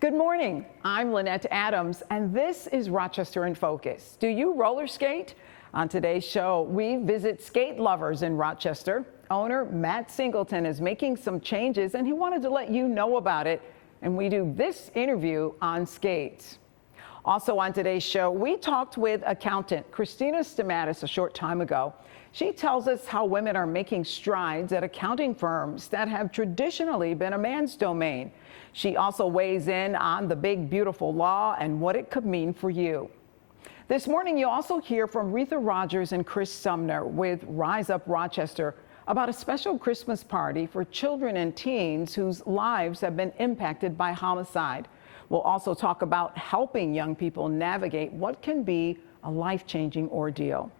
Good morning. I'm Lynette Adams, and this is Rochester in Focus. Do you roller skate? On today's show, we visit Skate Luvers in Rochester. Owner Matt Singleton is making some changes, and he wanted to let you know about it. And we do this interview on skates. Also on today's show, we talked with accountant Christina Stamatis a short time ago. She tells us how women are making strides at accounting firms that have traditionally been a man's domain. She also weighs in on the big, beautiful law and what it could mean for you. This morning, you also hear from Retha Rogers and Chris Sumner with Rise Up Rochester about a special Christmas party for children and teens whose lives have been impacted by homicide. We'll also talk about helping young people navigate what can be a life-changing ordeal.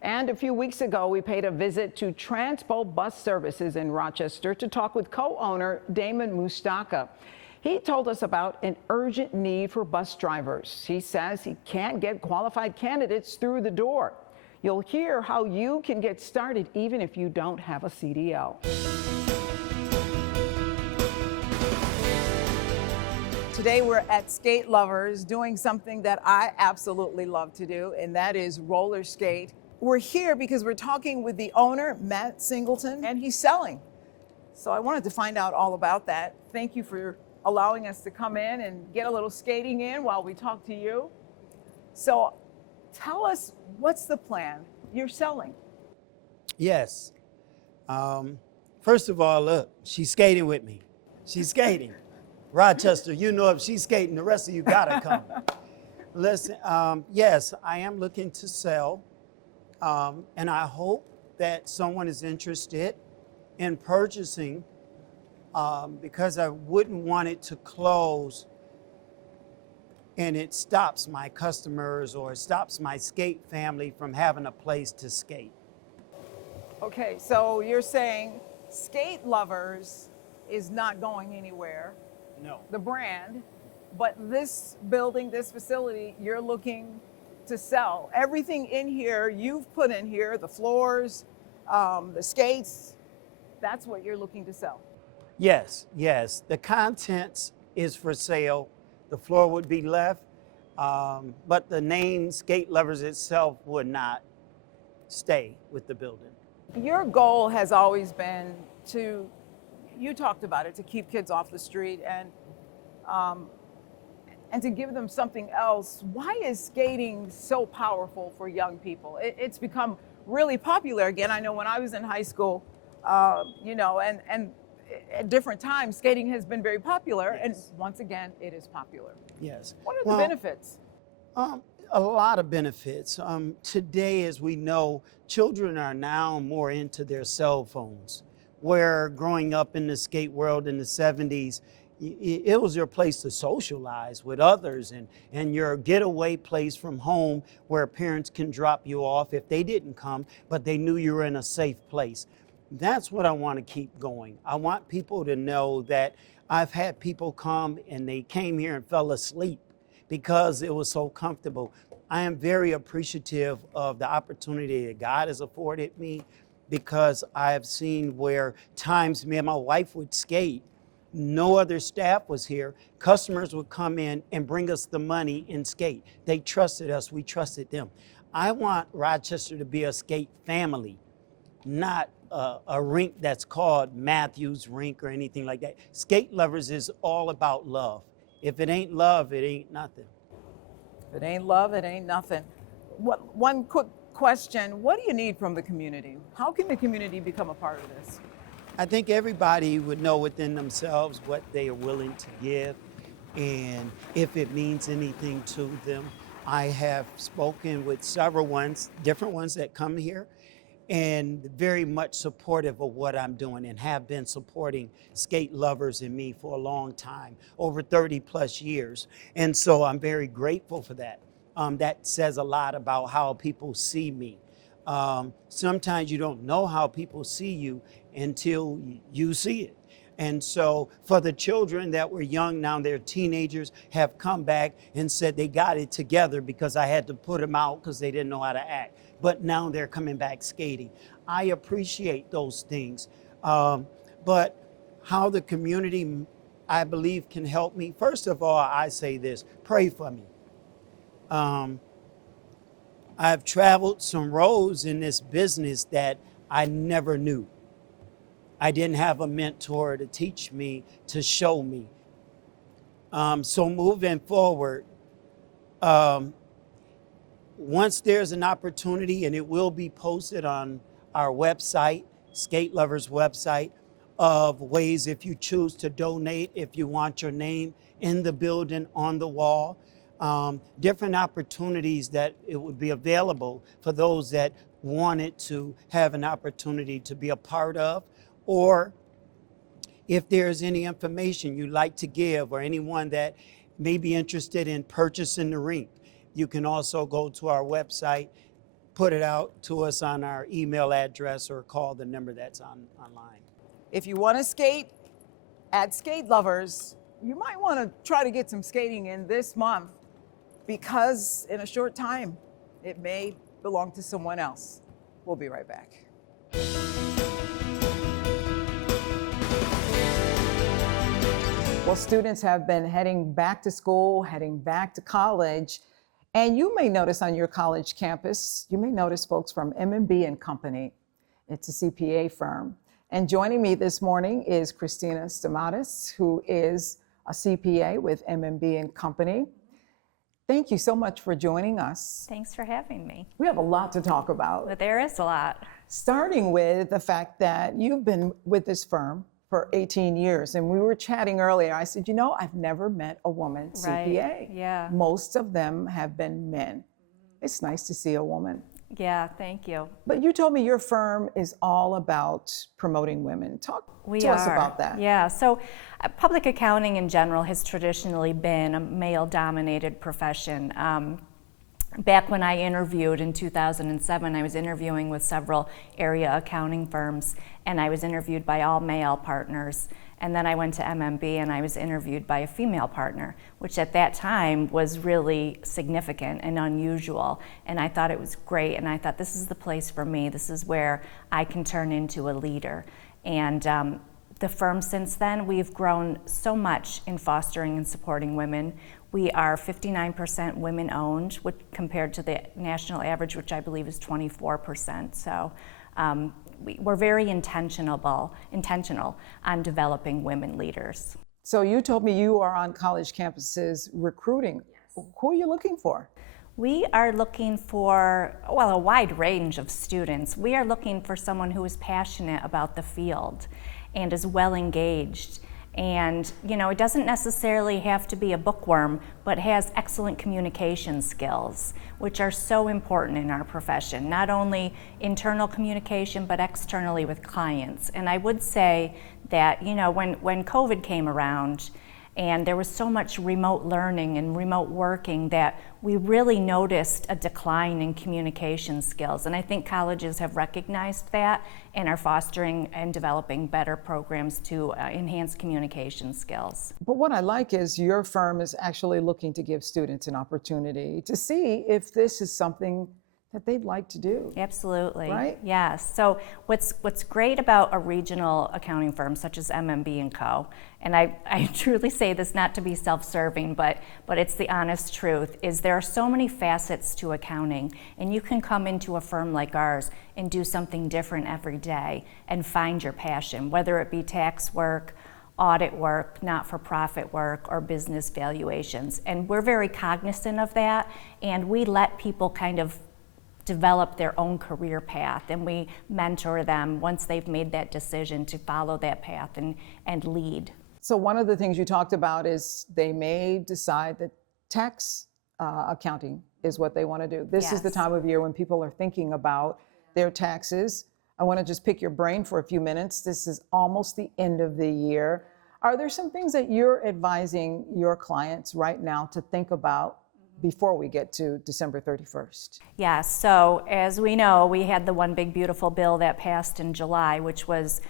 And a few weeks ago, we paid a visit to Transpo Bus Services in Rochester to talk with co-owner Damon Mustaka. He told us about an urgent need for bus drivers. He says he can't get qualified candidates through the door. You'll hear how you can get started even if you don't have a CDL. Today we're at Skate Lovers doing something that I absolutely love to do, and that is roller skate. We're here because we're talking with the owner, Matt Singleton, and he's selling. So I wanted to find out all about that. Thank you for allowing us to come in and get a little skating in while we talk to you. So tell us, what's the plan? You're selling. Yes. First of all, look, she's skating with me. She's skating. Rochester, you know if she's skating, the rest of you gotta come. Listen, yes, I am looking to sell. And I hope that someone is interested in purchasing because I wouldn't want it to close and it stops my customers or it stops my skate family from having a place to skate. Okay, so you're saying Skate Lovers is not going anywhere, No. the brand, but this building, this facility, you're looking to sell. Everything in here you've put in here, the floors, the skates, that's what you're looking to sell. Yes, yes. The contents is for sale. The floor would be left, but the name Skate Lovers itself would not stay with the building. Your goal has always been to, you talked about it, to keep kids off the street and to give them something else. Why is skating so powerful for young people? It's become really popular again. I know when I was in high school, and at different times, skating has been very popular. Yes. And once again, it is popular. Yes. What are the benefits? A lot of benefits. Today, as we know, children are now more into their cell phones, where growing up in the skate world in the 70s, it was your place to socialize with others and your getaway place from home where parents can drop you off if they didn't come, but they knew you were in a safe place. That's what I want to keep going. I want people to know that I've had people come and they came here and fell asleep because it was so comfortable. I am very appreciative of the opportunity that God has afforded me because I have seen where times me and my wife would skate. No other staff was here. Customers would come in and bring us the money and skate. They trusted us, we trusted them. I want Rochester to be a skate family, not a rink that's called Matthews Rink or anything like that. Skate Lovers is all about love. If it ain't love, it ain't nothing. If it ain't love, it ain't nothing. One quick question, what do you need from the community? How can the community become a part of this? I think everybody would know within themselves what they are willing to give and if it means anything to them. I have spoken with several different ones that come here and very much supportive of what I'm doing and have been supporting Skate Lovers and me for a long time, over 30 plus years. And so I'm very grateful for that. That says a lot about how people see me. Sometimes you don't know how people see you until you see it. And so for the children that were young, now they're teenagers, have come back and said they got it together because I had to put them out because they didn't know how to act. But now they're coming back skating. I appreciate those things. But how the community I believe can help me. First of all, I say this, pray for me. I've traveled some roads in this business that I never knew. I didn't have a mentor to teach me, to show me. So moving forward, once there's an opportunity, and it will be posted on our website, Skate Luvers website, of ways if you choose to donate, if you want your name in the building, on the wall, different opportunities that it would be available for those that wanted to have an opportunity to be a part of, or if there's any information you'd like to give or anyone that may be interested in purchasing the rink, you can also go to our website, put it out to us on our email address, or call the number that's online. If you want to skate at Skate Lovers, you might want to try to get some skating in this month, because in a short time, it may belong to someone else. We'll be right back. Well, students have been heading back to school, heading back to college, and you may notice on your college campus, you may notice folks from M&B and Company. It's a CPA firm. And joining me this morning is Christina Stamatis, who is a CPA with M&B and Company. Thank you so much for joining us. Thanks for having me. We have a lot to talk about. But there is a lot. Starting with the fact that you've been with this firm for 18 years. And we were chatting earlier. I said, you know, I've never met a woman CPA. Right. Yeah. Most of them have been men. It's nice to see a woman. Yeah, thank you. But you told me your firm is all about promoting women. Talk to us about that. Yeah, so public accounting in general has traditionally been a male-dominated profession. Back when I interviewed in 2007, I was interviewing with several area accounting firms, and I was interviewed by all male partners. And then I went to MMB and I was interviewed by a female partner, which at that time was really significant and unusual. And I thought it was great, and I thought, this is the place for me. This is where I can turn into a leader. And the firm since then, we've grown so much in fostering and supporting women. We are 59% women-owned, which compared to the national average, which I believe is 24%. So we're very intentional on developing women leaders. So you told me you are on college campuses recruiting. Yes. Who are you looking for? We are looking for, well, a wide range of students. We are looking for someone who is passionate about the field and is well engaged. And, you know, it doesn't necessarily have to be a bookworm, but has excellent communication skills, which are so important in our profession, not only internal communication, but externally with clients. And I would say that, you know, when COVID came around and there was so much remote learning and remote working, that we really noticed a decline in communication skills. And I think colleges have recognized that and are fostering and developing better programs to enhance communication skills. But what I like is your firm is actually looking to give students an opportunity to see if this is something that they'd like to do. Absolutely. Right? Yes. So what's great about a regional accounting firm such as MMB & Co., and I truly say this not to be self-serving, but it's the honest truth, is there are so many facets to accounting, and you can come into a firm like ours and do something different every day and find your passion, whether it be tax work, audit work, not-for-profit work, or business valuations. And we're very cognizant of that, and we let people kind of develop their own career path, and we mentor them once they've made that decision to follow that path and lead. So one of the things you talked about is they may decide that tax accounting is what they want to do. This is the time of year when people are thinking about their taxes. I want to just pick your brain for a few minutes. This is almost the end of the year. Are there some things that you're advising your clients right now to think about before we get to December 31st? Yes, so as we know, we had the One Big Beautiful Bill that passed in July, which was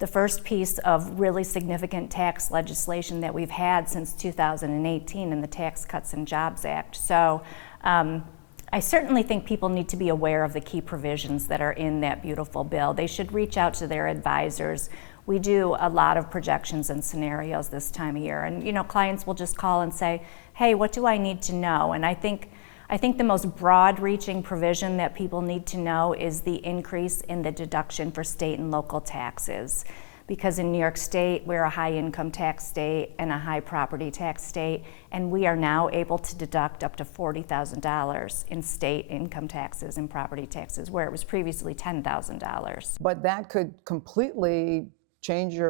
the first piece of really significant tax legislation that we've had since 2018 in the Tax Cuts and Jobs Act. So I certainly think people need to be aware of the key provisions that are in that beautiful bill. They should reach out to their advisors. we do a lot of projections and scenarios this time of year. And clients will just call and say, hey, what do I need to know? And I think the most broad-reaching provision that people need to know is the increase in the deduction for state and local taxes. Because in New York State, we're a high income tax state and a high property tax state, and we are now able to deduct up to $40,000 in state income taxes and property taxes, where it was previously $10,000. But that could completely change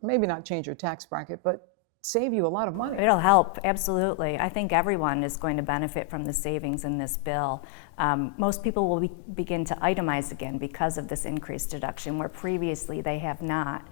maybe not change your tax bracket, but save you a lot of money. It'll help, absolutely. I think everyone is going to benefit from the savings in this bill. Most people will begin to itemize again because of this increased deduction, where previously they have not,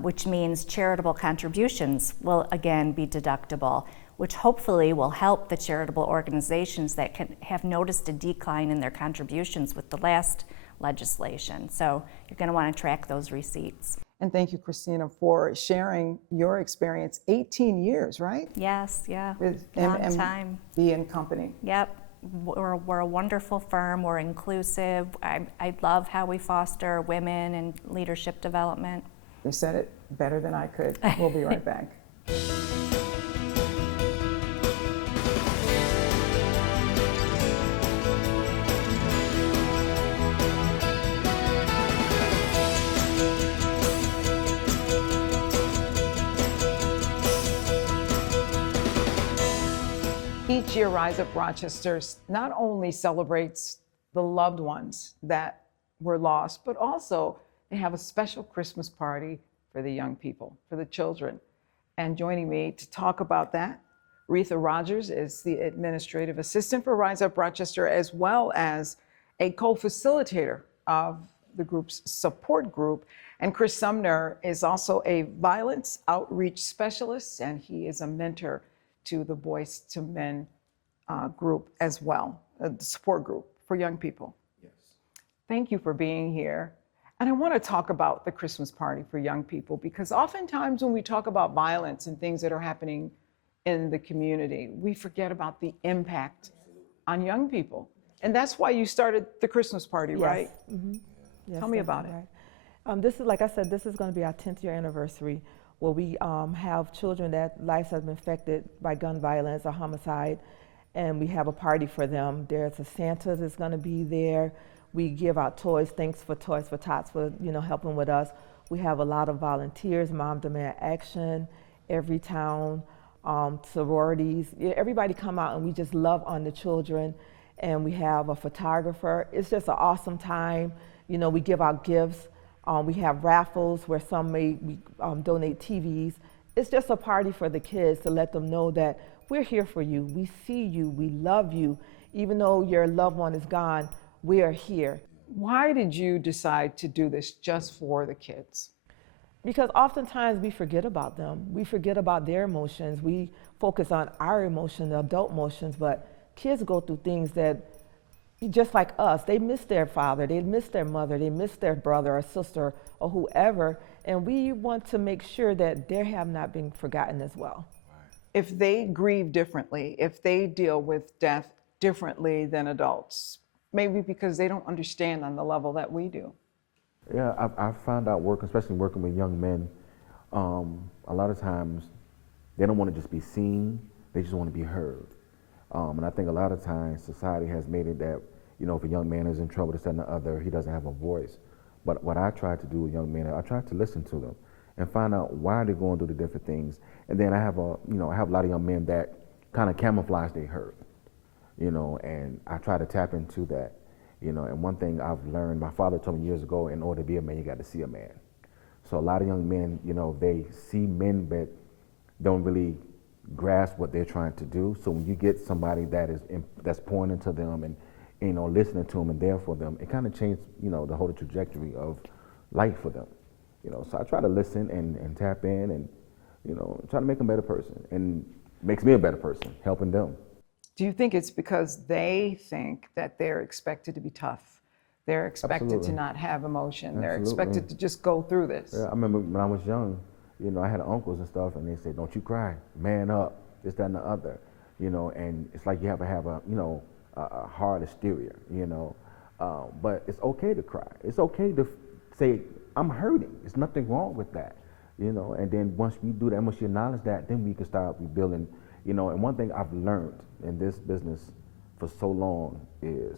which means charitable contributions will again be deductible, which hopefully will help the charitable organizations that have noticed a decline in their contributions with the last legislation. So you're going to want to track those receipts. And thank you, Christina, for sharing your experience. 18 years, right? Yes, yeah, With long time. MMB and Company. Yep, we're a wonderful firm, we're inclusive. I love how we foster women and leadership development. You said it better than I could. We'll be right back. Each year, Rise Up Rochester not only celebrates the loved ones that were lost, but also they have a special Christmas party for the young people, for the children. And joining me to talk about that, Retha Rogers is the administrative assistant for Rise Up Rochester, as well as a co-facilitator of the group's support group. And Chris Sumner is also a violence outreach specialist, and he is a mentor to the Boys to Men group as well, the support group for young people. Yes. Thank you for being here. And I want to talk about the Christmas party for young people, because oftentimes when we talk about violence and things that are happening in the community, we forget about the impact on young people. And that's why you started the Christmas party, Yes. right? Mm-hmm. Yes, Tell me that's about it. right. This is, like I said, this is going to be our 10th year anniversary, where we have children that lives have been affected by gun violence or homicide, and we have a party for them. There's a Santa that's going to be there. We give out toys. Thanks for Toys for Tots for helping with us. We have a lot of volunteers, Mom Demand Action, every town, sororities. Everybody come out, and we just love on the children. And we have a photographer. It's just an awesome time. We give out gifts. We have raffles where we donate TVs. It's just a party for the kids to let them know that we're here for you. We see you. We love you. Even though your loved one is gone, we are here. Why did you decide to do this just for the kids? Because oftentimes we forget about them. We forget about their emotions. We focus on our emotions, the adult emotions, but kids go through things that, just like us, they miss their father, they miss their mother, they miss their brother or sister or whoever, and we want to make sure that they have not been forgotten as well. If they grieve differently, if they deal with death differently than adults, maybe because they don't understand on the level that we do. Yeah, I found out especially working with young men, a lot of times they don't want to just be seen, they just want to be heard. And I think a lot of times society has made it that, if a young man is in trouble, this, that, and the other, he doesn't have a voice. But what I try to do with young men, I try to listen to them and find out why they're going through the different things. And then I have a lot of young men that kind of camouflage their hurt, and I try to tap into that, and one thing I've learned, my father told me years ago, in order to be a man, you got to see a man. So a lot of young men, they see men, but don't really grasp what they're trying to do. So when you get somebody that's pouring into them and listening to them and there for them, it kind of changes the whole trajectory of life for them. So I try to listen and tap in and try to make them a better person, and makes me a better person helping them. Do you think it's because they think that they're expected to be tough? They're expected Absolutely. to not have emotion. They're Absolutely. expected to just go through this. Yeah, I remember when I was young, I had uncles and stuff, and they said, "Don't you cry, man up, this, that, and the other," and it's like you have to have a hard exterior, but it's okay to cry. It's okay to say I'm hurting. There's nothing wrong with that, you know. And then once we do that, once you acknowledge that, then we can start rebuilding, you know. And one thing I've learned in this business for so long is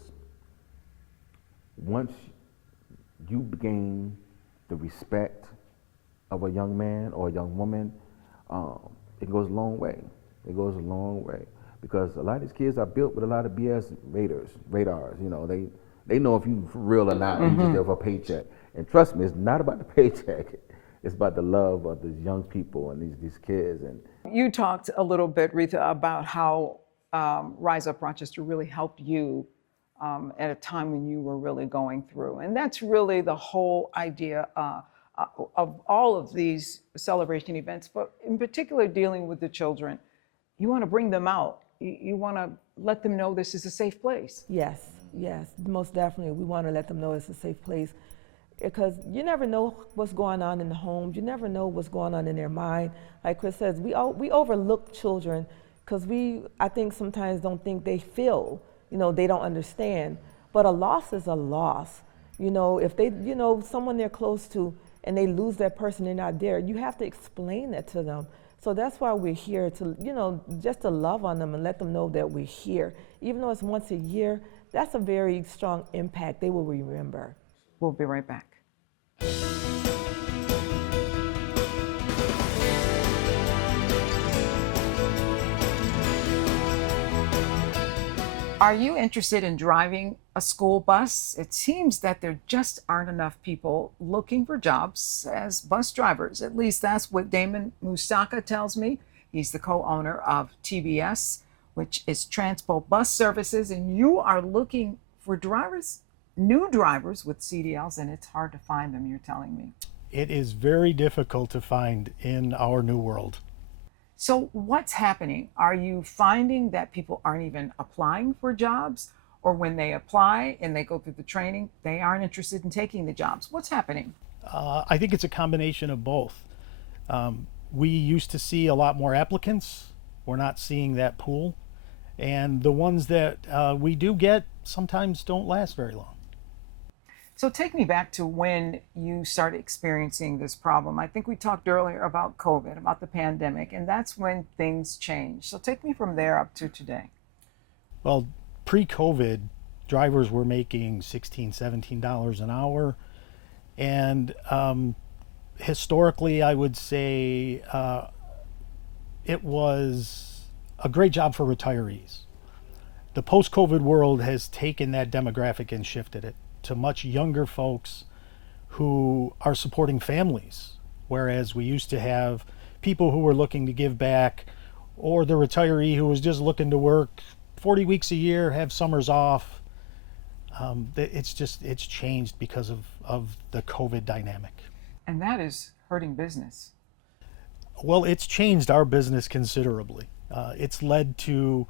once you gain the respect of a young man or a young woman, it goes a long way. It goes a long way, because a lot of these kids are built with a lot of BS radars. You know, they know if you for real or not, and you just there for a paycheck. And trust me, it's not about the paycheck. It's about the love of these young people and these kids. And You talked a little bit, Retha, about how Rise Up Rochester really helped you at a time when you were really going through. And that's really the whole idea of all of these celebration events, but in particular dealing with the children. You want to bring them out. You want to let them know this is a safe place. Yes, yes, most definitely. We want to let them know it's a safe place, because you never know what's going on in the homes. You never know what's going on in their mind. Like Chris says, we overlook children because I think sometimes don't think they feel, you know, they don't understand. But a loss is a loss. You know, if they, you know, someone they're close to and they lose that person, they're not there, you have to explain that to them. So that's why we're here to, you know, just to love on them and let them know that we're here. Even though it's once a year, that's a very strong impact they will remember. We'll be right back. Are you interested in driving a school bus? It seems that there just aren't enough people looking for jobs as bus drivers. At least that's what Damon Musaka tells me. He's the co-owner of TBS, which is Transpo Bus Services, and you are looking for drivers, new drivers with CDLs, and it's hard to find them, you're telling me. It is very difficult to find in our new world. So what's happening? Are you finding that people aren't even applying for jobs, or when they apply and they go through the training, they aren't interested in taking the jobs? What's happening? I think it's a combination of both. We used to see a lot more applicants. We're not seeing that pool. And the ones that we do get sometimes don't last very long. So take me back to when you started experiencing this problem. I think we talked earlier about COVID, about the pandemic, and that's when things changed. So take me from there up to today. Well, pre-COVID, drivers were making $16, $17 an hour. And historically, I would say it was a great job for retirees. The post-COVID world has taken that demographic and shifted it to much younger folks who are supporting families, whereas we used to have people who were looking to give back, or the retiree who was just looking to work 40 weeks a year, have summers off. It's changed because of the COVID dynamic. And that is hurting business. Well, it's changed our business considerably. It's led to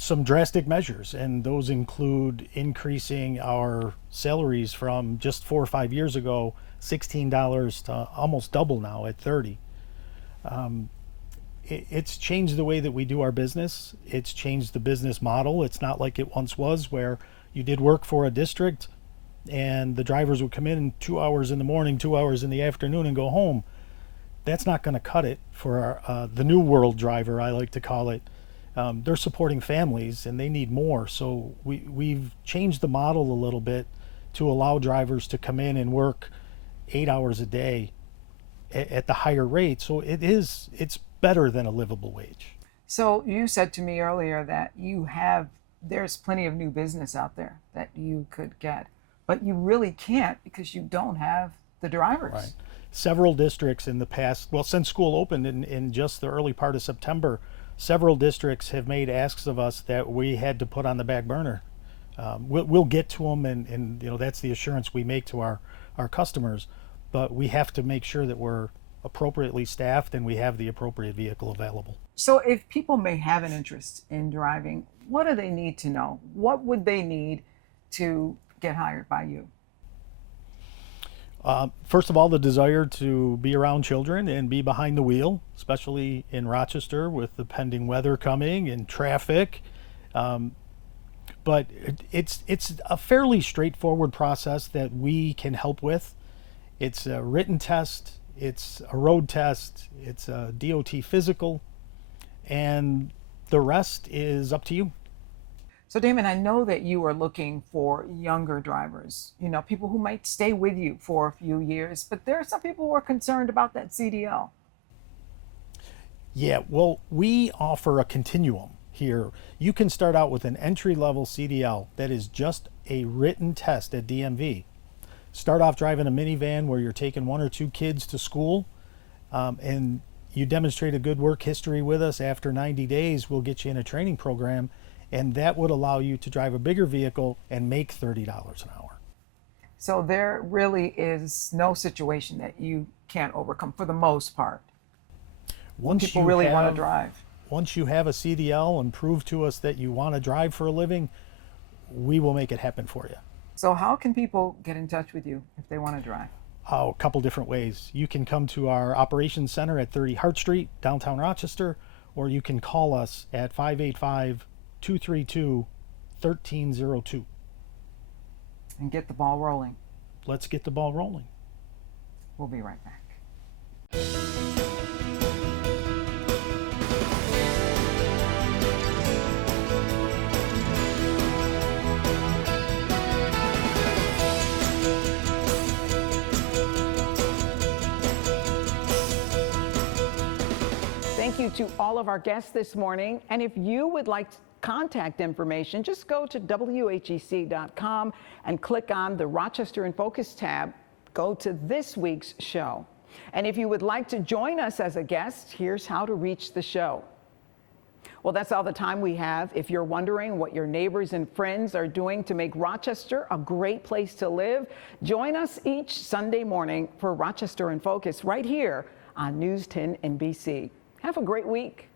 some drastic measures, and those include increasing our salaries from just 4 or 5 years ago, $16 to almost double now at $30. It's changed the way that we do our business. It's changed the business model. It's not like it once was, where you did work for a district and the drivers would come in 2 hours in the morning, 2 hours in the afternoon, and go home. That's not going to cut it for the new world driver, I like to call it. They're supporting families and they need more. So we've changed the model a little bit to allow drivers to come in and work 8 hours a day at the higher rate. So it's better than a livable wage. So you said to me earlier that there's plenty of new business out there that you could get, but you really can't because you don't have the drivers. Right. Several districts in the past, well, since school opened in just the early part of September, several districts have made asks of us that we had to put on the back burner. We'll get to them, and you know, that's the assurance we make to our customers, but we have to make sure that we're appropriately staffed and we have the appropriate vehicle available. So if people may have an interest in driving, what do they need to know? What would they need to get hired by you? First of all, the desire to be around children and be behind the wheel, especially in Rochester with the pending weather coming and traffic. But it's a fairly straightforward process that we can help with. It's a written test, it's a road test, it's a DOT physical, and the rest is up to you. So Damon, I know that you are looking for younger drivers, people who might stay with you for a few years, but there are some people who are concerned about that CDL. Yeah, well, we offer a continuum here. You can start out with an entry-level CDL that is just a written test at DMV. Start off driving a minivan where you're taking 1 or 2 kids to school, and you demonstrate a good work history with us. After 90 days, we'll get you in a training program, and that would allow you to drive a bigger vehicle and make $30 an hour. So there really is no situation that you can't overcome for the most part. Once People you really have, want to drive. Once you have a CDL and prove to us that you want to drive for a living, we will make it happen for you. So how can people get in touch with you if they want to drive? A couple different ways. You can come to our operations center at 30 Hart Street, downtown Rochester, or you can call us at 585-232-1302. And get the ball rolling. Let's get the ball rolling. We'll be right back. Thank you to all of our guests this morning. And if you would like contact information, just go to WHEC.com and click on the Rochester in Focus tab. Go to this week's show. And if you would like to join us as a guest, here's how to reach the show. Well, that's all the time we have. If you're wondering what your neighbors and friends are doing to make Rochester a great place to live, join us each Sunday morning for Rochester in Focus right here on News 10 NBC. Have a great week.